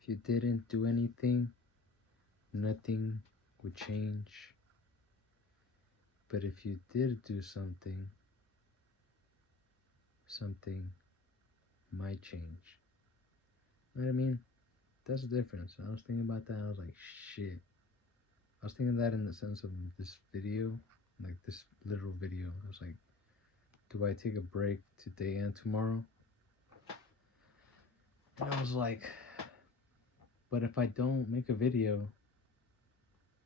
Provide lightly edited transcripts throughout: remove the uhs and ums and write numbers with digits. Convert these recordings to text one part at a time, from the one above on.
If you didn't do anything, nothing would change. But if you did do something, something might change. You know what I mean? That's the difference. I was thinking about that. I was like, shit. I was thinking that in the sense of this video, like this literal video. I was like, do I take a break today and tomorrow? And I was like, but if I don't make a video,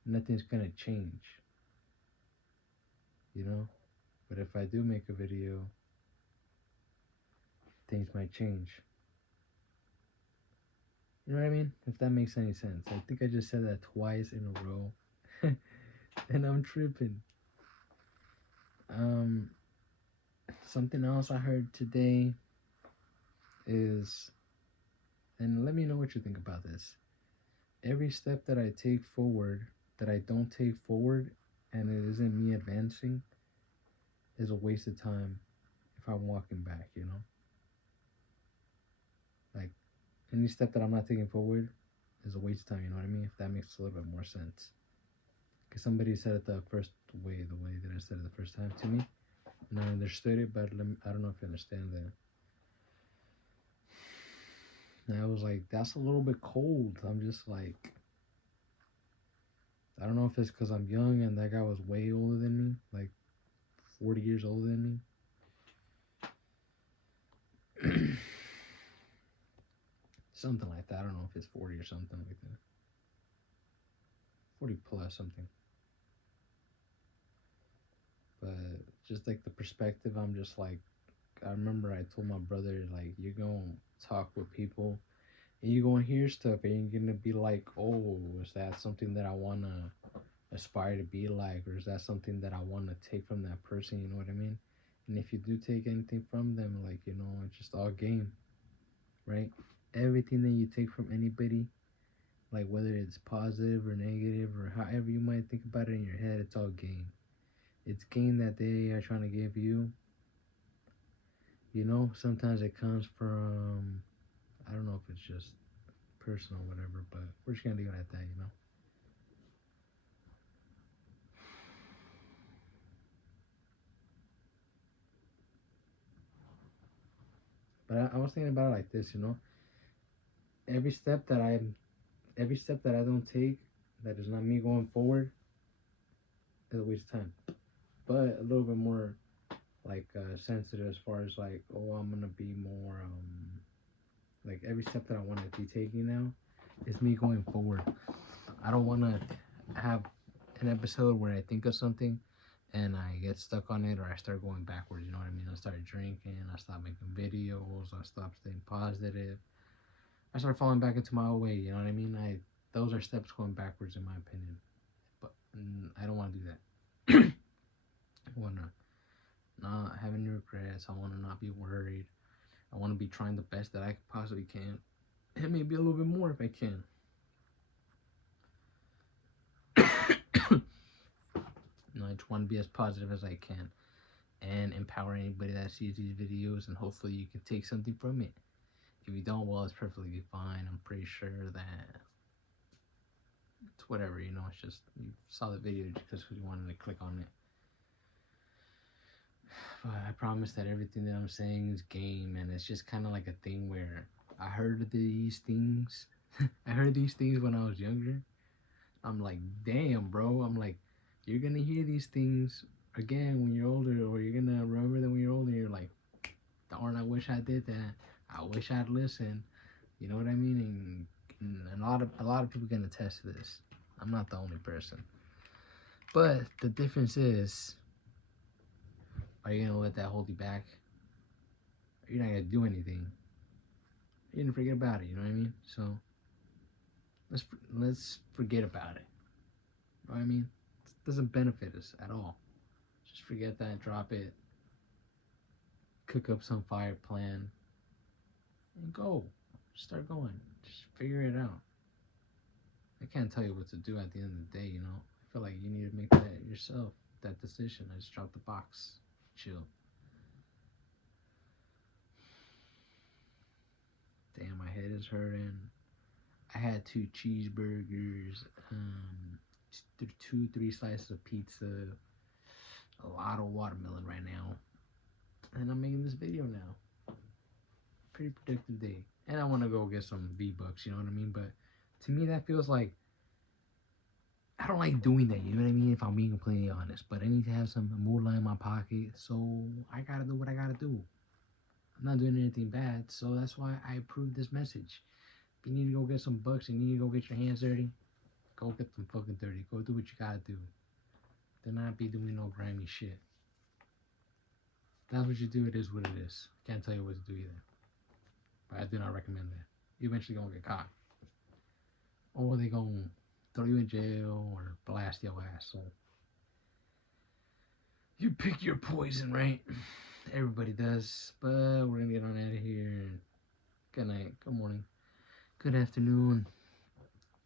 nothing's gonna change, you know? But if I do make a video, things might change. You know what I mean? If that makes any sense. I think I just said that twice in a row. And I'm tripping. Um, Something else I heard today is, and let me know what you think about this. Every step that I take forward, that I don't take forward, and it isn't me advancing, is a waste of time if I'm walking back, you know? Like, any step that I'm not taking forward is a waste of time, you know what I mean? If that makes a little bit more sense. Because somebody said it the way that I said it the first time to me, and I understood it, but I don't know if you understand that. And I was like, that's a little bit cold. I'm just like, I don't know if it's because I'm young and that guy was way older than me, like 40 years older than me. Something like that. I don't know if it's 40 or something like that. 40 plus something. But just like the perspective, I'm just like, I remember I told my brother, like, you're going to talk with people and you're going to hear stuff and you're going to be like, oh, is that something that I want to aspire to be like? Or is that something that I want to take from that person? You know what I mean? And if you do take anything from them, like, you know, it's just all game, right? Everything that you take from anybody, like whether it's positive or negative or however you might think about it in your head, it's all game. It's game that they are trying to give you. You know, sometimes it comes from, I don't know if it's just personal or whatever, but we're just gonna leave it at that, you know. But I was thinking about it like this, you know. Every step that I, every step that I don't take, that is not me going forward, is a waste of time. But a little bit more like sensitive as far as like, oh, I'm gonna be more like every step that I want to be taking now is me going forward. I don't want to have an episode where I think of something and I get stuck on it or I start going backwards. You know what I mean? I start drinking, I stop making videos, I stop staying positive, I start falling back into my old way. You know what I mean? Those are steps going backwards in my opinion. But I don't want to do that. I want to not have any regrets. I want to not be worried. I want to be trying the best that I possibly can, and maybe a little bit more if I can. You know, I just want to be as positive as I can and empower anybody that sees these videos, and hopefully you can take something from it. If you don't, well, it's perfectly fine. I'm pretty sure that it's whatever, you know, it's just you saw the video just because you wanted to click on it. But I promise that everything that I'm saying is game, and it's just kind of like a thing where I heard these things. I heard these things when I was younger. I'm like, damn, bro. I'm like, you're gonna hear these things again when you're older, or you're gonna remember them when you're older. You're like, darn, I wish I did that. I wish I'd listened. You know what I mean? And a lot of people can attest to this. I'm not the only person. But the difference is, are you gonna let that hold you back? You're not gonna do anything. You're gonna forget about it. You know what I mean? So let's forget about it. You know what I mean? It doesn't benefit us at all. Just forget that. Drop it. Cook up some fire plan and go. Start going. Just figure it out. I can't tell you what to do at the end of the day. You know, I feel like you need to make that yourself. That decision. I just dropped the box. Chill. Damn, my head is hurting. I had 2 cheeseburgers, 3 slices of pizza, a lot of watermelon right now, and I'm making this video now. Pretty productive day, and I want to go get some V-Bucks, you know what I mean? But to me, that feels like I don't like doing that, you know what I mean? If I'm being completely honest, but I need to have some moolah in my pocket, so I gotta do what I gotta do. I'm not doing anything bad, so that's why I approved this message. If you need to go get some bucks and you need to go get your hands dirty, go get them fucking dirty. Go do what you gotta do. Do not be doing no grimy shit. That's what you do. It is what it is. Can't tell you what to do either. But I do not recommend that. You eventually gonna get caught, or they gonna throw you in jail or blast your ass. So you pick your poison, right? Everybody does. But we're gonna get on out of here. Good night. Good morning. Good afternoon.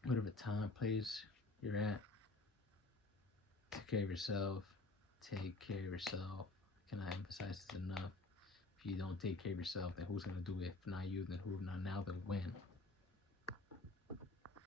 Whatever time, place you're at. Take care of yourself. Take care of yourself. Cannot emphasize this enough. If you don't take care of yourself, then who's gonna do it? If not you, then who? Not now, then when?